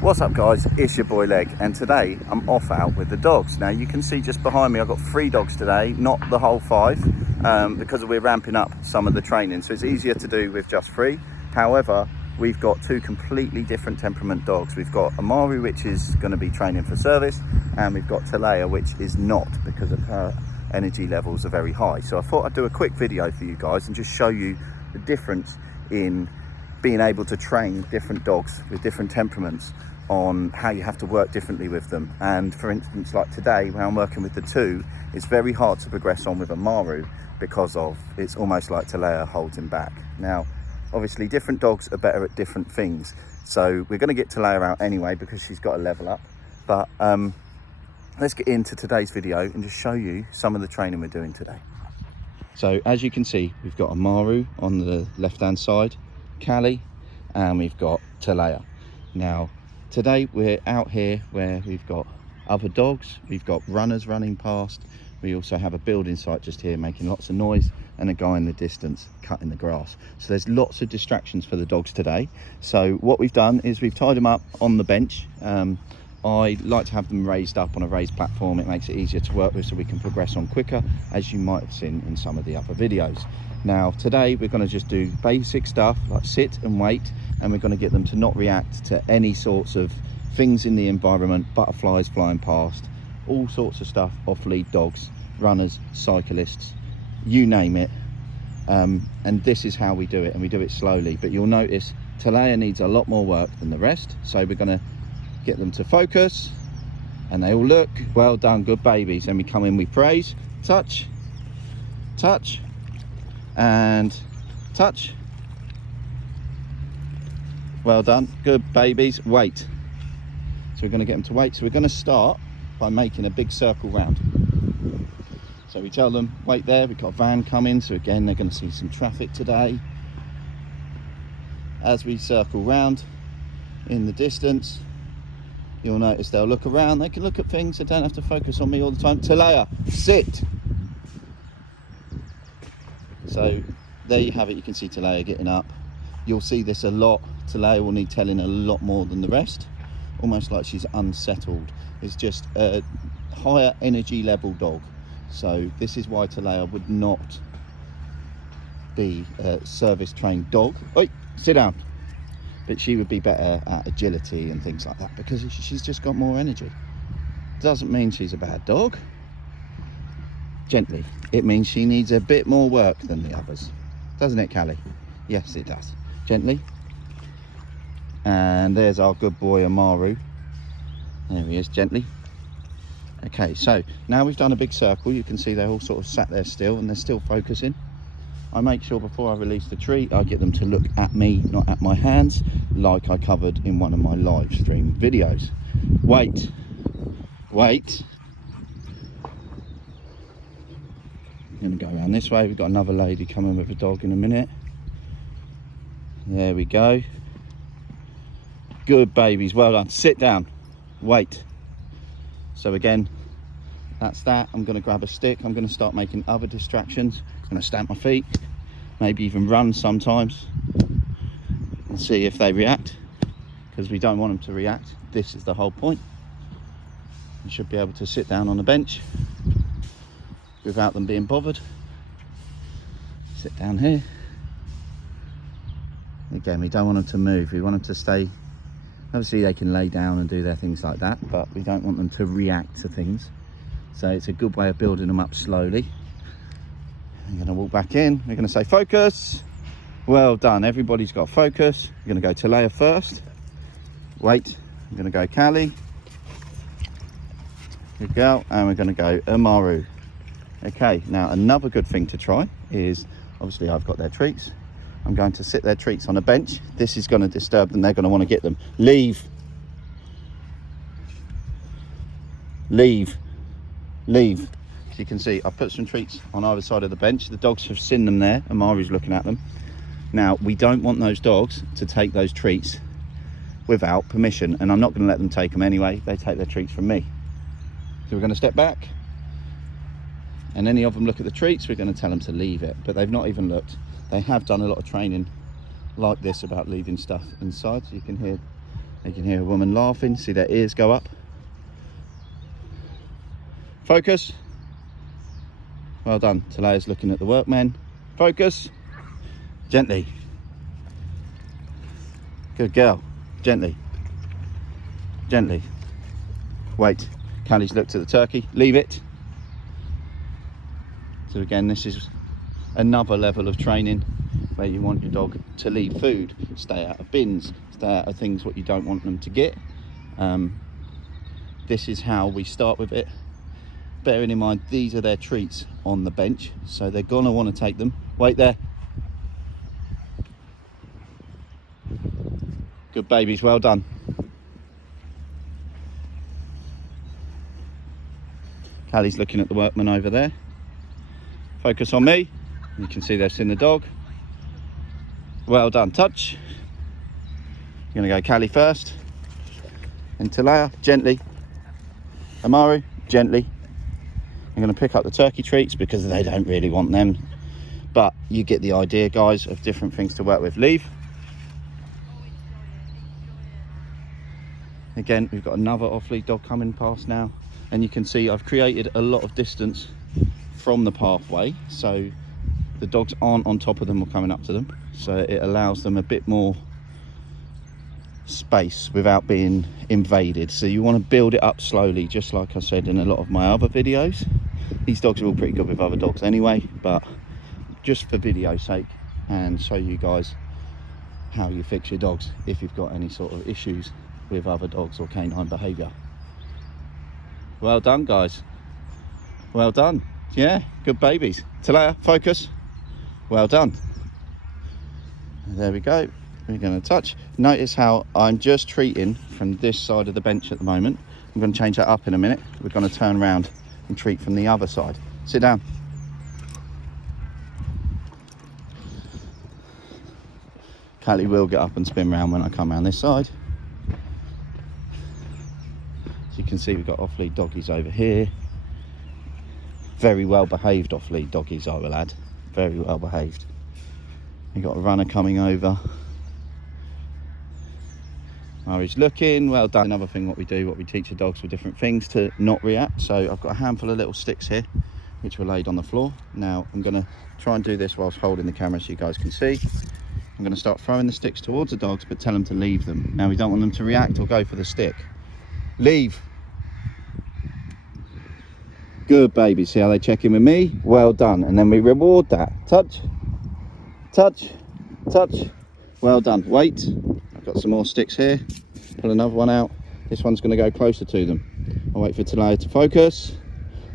What's up guys, it's your boy Leg, and today I'm off out with the dogs. Now you can see just behind me I've got 3 dogs today, not the whole 5, because we're ramping up some of the training, so it's easier to do with just 3. However, we've got 2 completely different temperament dogs. We've got Amaru, which is going to be training for service, and we've got Talaya, which is not, because of her energy levels are very high. So I thought I'd do a quick video for you guys and just show you the difference in being able to train different dogs with different temperaments, on how you have to work differently with them. And for instance, like today when I'm working with the 2, it's very hard to progress on with Amaru because of it's almost like Talaya holds him back. Now obviously different dogs are better at different things, so we're going to get Talaya out anyway because she's got to level up. But let's get into today's video and just show you some of the training we're doing today. So as you can see, we've got Amaru on the left hand side, Callie, and we've got Talaya. Now today we're out here where we've got other dogs, we've got runners running past, we also have a building site just here making lots of noise, and a guy in the distance cutting the grass. So there's lots of distractions for the dogs today. So what we've done is we've tied them up on the bench. I like to have them raised up on a raised platform. It makes it easier to work with, so we can progress on quicker, as you might have seen in some of the other videos. Now today we're going to just do basic stuff like sit and wait, and we're going to get them to not react to any sorts of things in the environment, butterflies flying past, all sorts of stuff, off lead dogs, runners, cyclists, you name it. And this is how we do it, and we do it slowly. But you'll notice Talaya needs a lot more work than the rest, so we're going to get them to focus, and they all look well done, good babies. And we come in, we praise, touch, touch, and touch. Well done, good babies, wait. So we're going to get them to wait. So we're going to start by making a big circle round. So we tell them wait there, we've got a van coming, so again they're going to see some traffic today. As we circle round in the distance, you'll notice they'll look around, they can look at things, they don't have to focus on me all the time. Talaya, sit. So there you have it, you can see Talaya getting up. You'll see this a lot. Talaya will need telling a lot more than the rest, almost like she's unsettled. It's just a higher energy level dog. So this is why Talaya would not be a service trained dog. Oi, sit down. But she would be better at agility and things like that, because she's just got more energy. Doesn't mean she's a bad dog. Gently. It means she needs a bit more work than the others. Doesn't it, Callie? Yes, it does. Gently. And there's our good boy Amaru. There he is, gently. Okay, so now we've done a big circle. You can see they're all sort of sat there still, and they're still focusing. I make sure before I release the treat, I get them to look at me, not at my hands, like I covered in one of my live stream videos. Wait, wait. I'm going to go around this way. We've got another lady coming with a dog in a minute. There we go. Good babies, well done. Sit down, wait. So again, that's that. I'm going to grab a stick. I'm going to start making other distractions. I'm going to stamp my feet, maybe even run sometimes, and see if they react, because we don't want them to react. This is the whole point. You should be able to sit down on the bench without them being bothered. Sit down here. Again, we don't want them to move. We want them to stay. Obviously they can lay down and do their things like that, but we don't want them to react to things. So it's a good way of building them up slowly. I'm going to walk back in. We're going to say focus. Well done. Everybody's got focus. We're going to go Talaya first. Wait. I'm going to go Callie. Good girl. And we're going to go Amaru. Okay. Now another good thing to try is, obviously I've got their treats. I'm going to sit their treats on a bench. This is going to disturb them. They're going to want to get them. Leave. Leave. Leave. As you can see, I put some treats on either side of the bench. The dogs have seen them there. Amaru's looking at them. Now, we don't want those dogs to take those treats without permission, and I'm not going to let them take them anyway. They take their treats from me. So we're going to step back, and any of them look at the treats, we're going to tell them to leave it. But they've not even looked. They have done a lot of training like this about leaving stuff inside, so you can hear You can hear a woman laughing, see their ears go up. Focus. Well done. Talaya's looking at the workmen. Focus. Gently. Good girl. Gently. Gently. Wait. Callie's looked at the turkey. Leave it. So again, this is another level of training where you want your dog to leave food, stay out of bins, stay out of things what you don't want them to get. This is how we start with it. Bearing in mind, these are their treats on the bench, so they're gonna want to take them. Wait there. Good babies, well done. Callie's looking at the workman over there. Focus on me. You can see they've seen the dog. Well done. Touch. You're gonna go Callie first. And Talaya, gently. Amaru, gently. I'm gonna pick up the turkey treats because they don't really want them. But you get the idea, guys, of different things to work with. Leave. Again, we've got another off-lead dog coming past now. And you can see I've created a lot of distance from the pathway, so the dogs aren't on top of them or coming up to them, so it allows them a bit more space without being invaded. So you want to build it up slowly, just like I said in a lot of my other videos. These dogs are all pretty good with other dogs anyway, but just for video's sake and show you guys how you fix your dogs if you've got any sort of issues with other dogs or canine behaviour. Well done, guys. Well done. Yeah, good babies. Talaya, focus. Well done. There we go. We're going to touch. Notice how I'm just treating from this side of the bench at the moment. I'm going to change that up in a minute. We're going to turn around and treat from the other side. Sit down. Callie will get up and spin round when I come around this side. As you can see, we've got off-lead doggies over here. Very well behaved off-lead doggies, I will add. Very well behaved. We've got a runner coming over. Ari's looking, well done. Another thing what we teach the dogs with different things to not react. So I've got a handful of little sticks here, which were laid on the floor. Now I'm gonna try and do this whilst holding the camera so you guys can see. I'm gonna start throwing the sticks towards the dogs, but tell them to leave them. Now we don't want them to react or go for the stick. Leave. Good baby, see how they check in with me? Well done, and then we reward that. Touch, touch, touch. Well done. Wait, I've got some more sticks here. Pull another one out. This one's gonna go closer to them. I'll wait for Talaya to focus.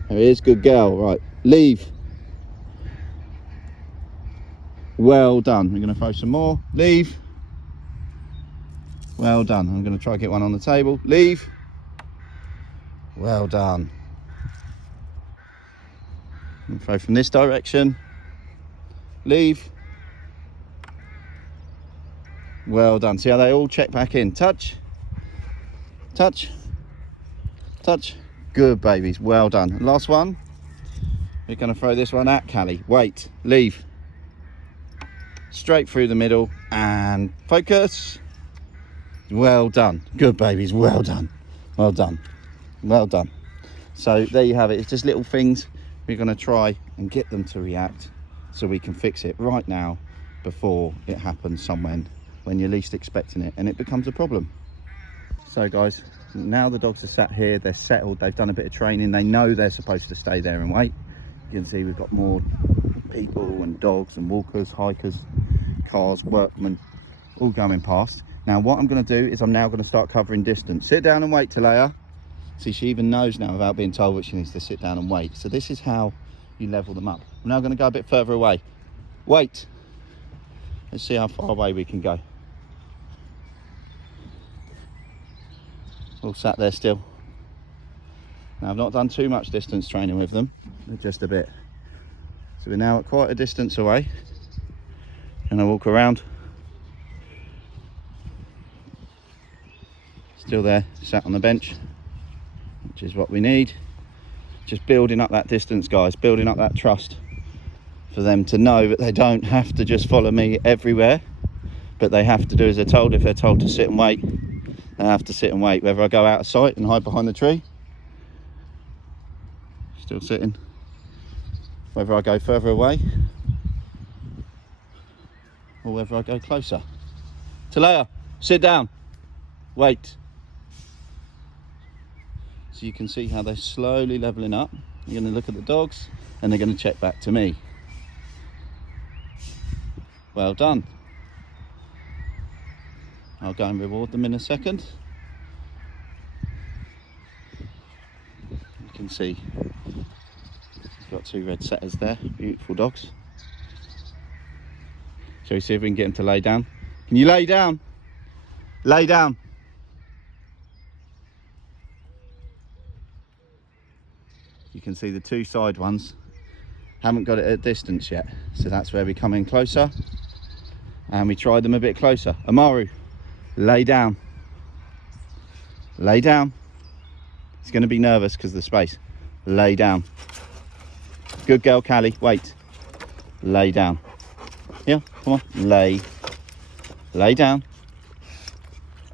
There it is, good girl. Right, leave. Well done. We're gonna throw some more. Leave. Well done. I'm gonna try to get one on the table. Leave. Well done. And throw from this direction. Leave. Well done. See how they all check back in. Touch. Touch. Touch. Good babies. Well done. Last one. We're going to throw this one at Callie. Wait. Leave. Straight through the middle and focus. Well done. Good babies. Well done. Well done. Well done. So there you have it. It's just little things. We're going to try and get them to react so we can fix it right now before it happens somewhere when you're least expecting it and it becomes a problem. So guys, now the dogs are sat here, they're settled, they've done a bit of training, they know they're supposed to stay there and wait. You can see we've got more people and dogs and walkers, hikers, cars, workmen, all going past. Now what I'm going to do is I'm now going to start covering distance. Sit down and wait, Talaya. See, she even knows now without being told what she needs to sit down and wait. So this is how you level them up. I'm now going to go a bit further away. Wait. Let's see how far away we can go. All sat there still. Now I've not done too much distance training with them, just a bit. So we're now at quite a distance away. And I walk around. Still there, sat on the bench, which is what we need. Just building up that distance, guys, building up that trust for them to know that they don't have to just follow me everywhere, but they have to do as they're told. If they're told to sit and wait, They have to sit and wait, whether I go out of sight and hide behind the tree, still sitting, whether I go further away, or whether I go closer. Talea, sit down, wait. So you can see how they're slowly leveling up. You're going to look at the dogs and they're going to check back to me. Well done. I'll go and reward them in a second. You can see we've got 2 red setters there, beautiful dogs. Shall we see if we can get them to lay down? Can you lay down? Lay down. You can see the 2 side ones haven't got it at distance yet, so that's where we come in closer and we try them a bit closer. Amaru, lay down. Lay down. He's going to be nervous because of the space. Lay down. Good girl, Callie. Wait. Lay down. Yeah, come on. Lay. Lay down.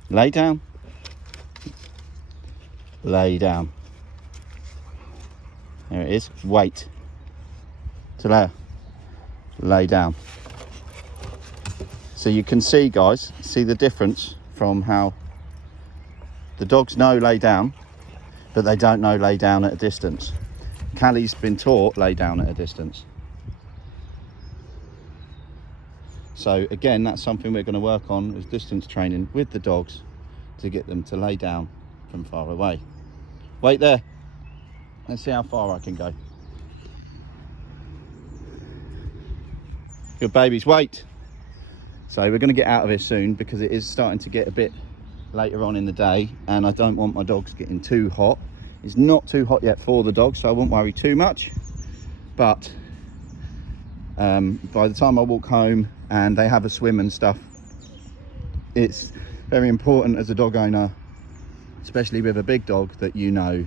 Lay down. Lay down. There it is. Wait. Talea. Lay down. So you can see, guys, see the difference from how the dogs know lay down, but they don't know lay down at a distance. Callie's been taught lay down at a distance. So again, that's something we're going to work on, is distance training with the dogs to get them to lay down from far away. Wait there. Let's see how far I can go. Good babies, wait. So we're going to get out of here soon because it is starting to get a bit later on in the day and I don't want my dogs getting too hot. It's not too hot yet for the dogs, so I won't worry too much. But by the time I walk home and they have a swim and stuff, it's very important as a dog owner, especially with a big dog, that you know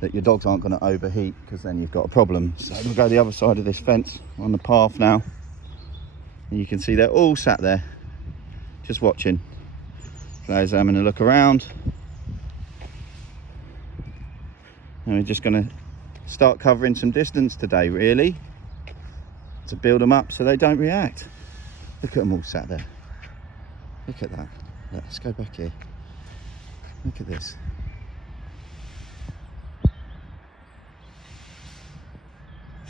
that your dogs aren't going to overheat, because then you've got a problem. So we'll go the other side of this fence on the path now, and you can see they're all sat there just watching. There's having a look around, and we're just going to start covering some distance today, really, to build them up so they don't react. Look at them all sat there. Look at that. Let's go back here. Look at this.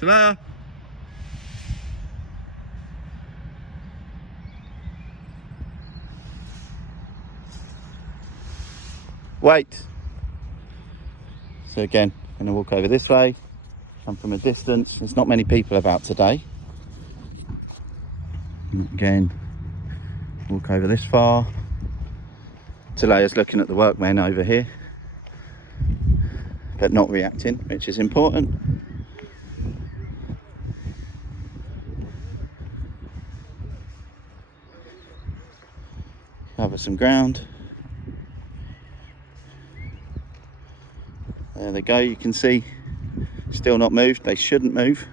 Talea. Wait. So again, I'm going to walk over this way, come from a distance. There's not many people about today. Again, walk over this far. Talea's looking at the workmen over here, but not reacting, which is important. Cover some ground. There they go, you can see still not moved. They shouldn't move.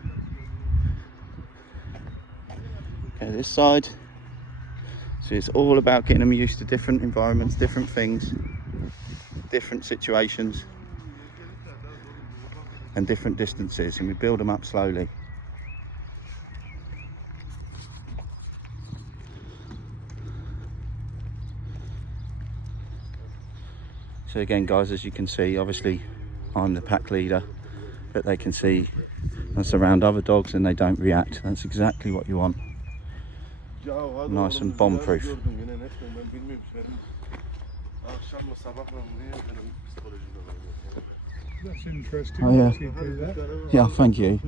Go this side. So it's all about getting them used to different environments, different things, different situations and different distances, and we build them up slowly. So again, guys, as you can see, obviously I'm the pack leader, but they can see us around other dogs and they don't react. That's exactly what you want. Nice and bomb proof. That's interesting. Oh, yeah. You do that. Yeah, thank you.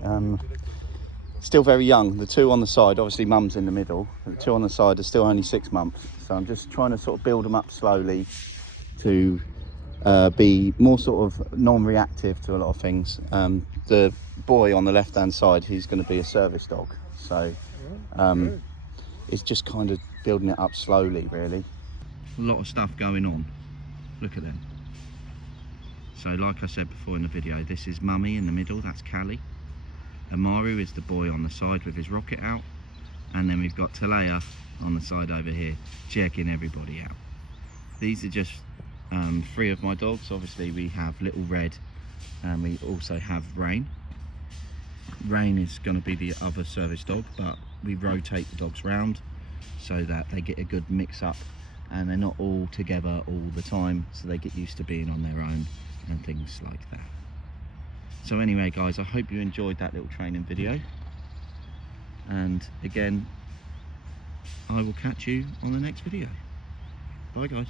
Still very young. The 2 on the side, obviously mum's in the middle. The 2 on the side are still only 6 months. So I'm just trying to sort of build them up slowly to be more sort of non-reactive to a lot of things. The boy on the left hand side, he's going to be a service dog. So it's just kind of building it up slowly, really. A lot of stuff going on. Look at them. So like I said before in the video, this is Mummy in the middle, that's Callie. Amaru is the boy on the side with his rocket out. And then we've got Talea on the side over here, checking everybody out. these are just 3 of my dogs. Obviously we have Little Red and we also have Rain. Rain is going to be the other service dog, but we rotate the dogs round so that they get a good mix up and they're not all together all the time, so they get used to being on their own and things like that. So anyway guys, I hope you enjoyed that little training video, and again I will catch you on the next video. Bye guys.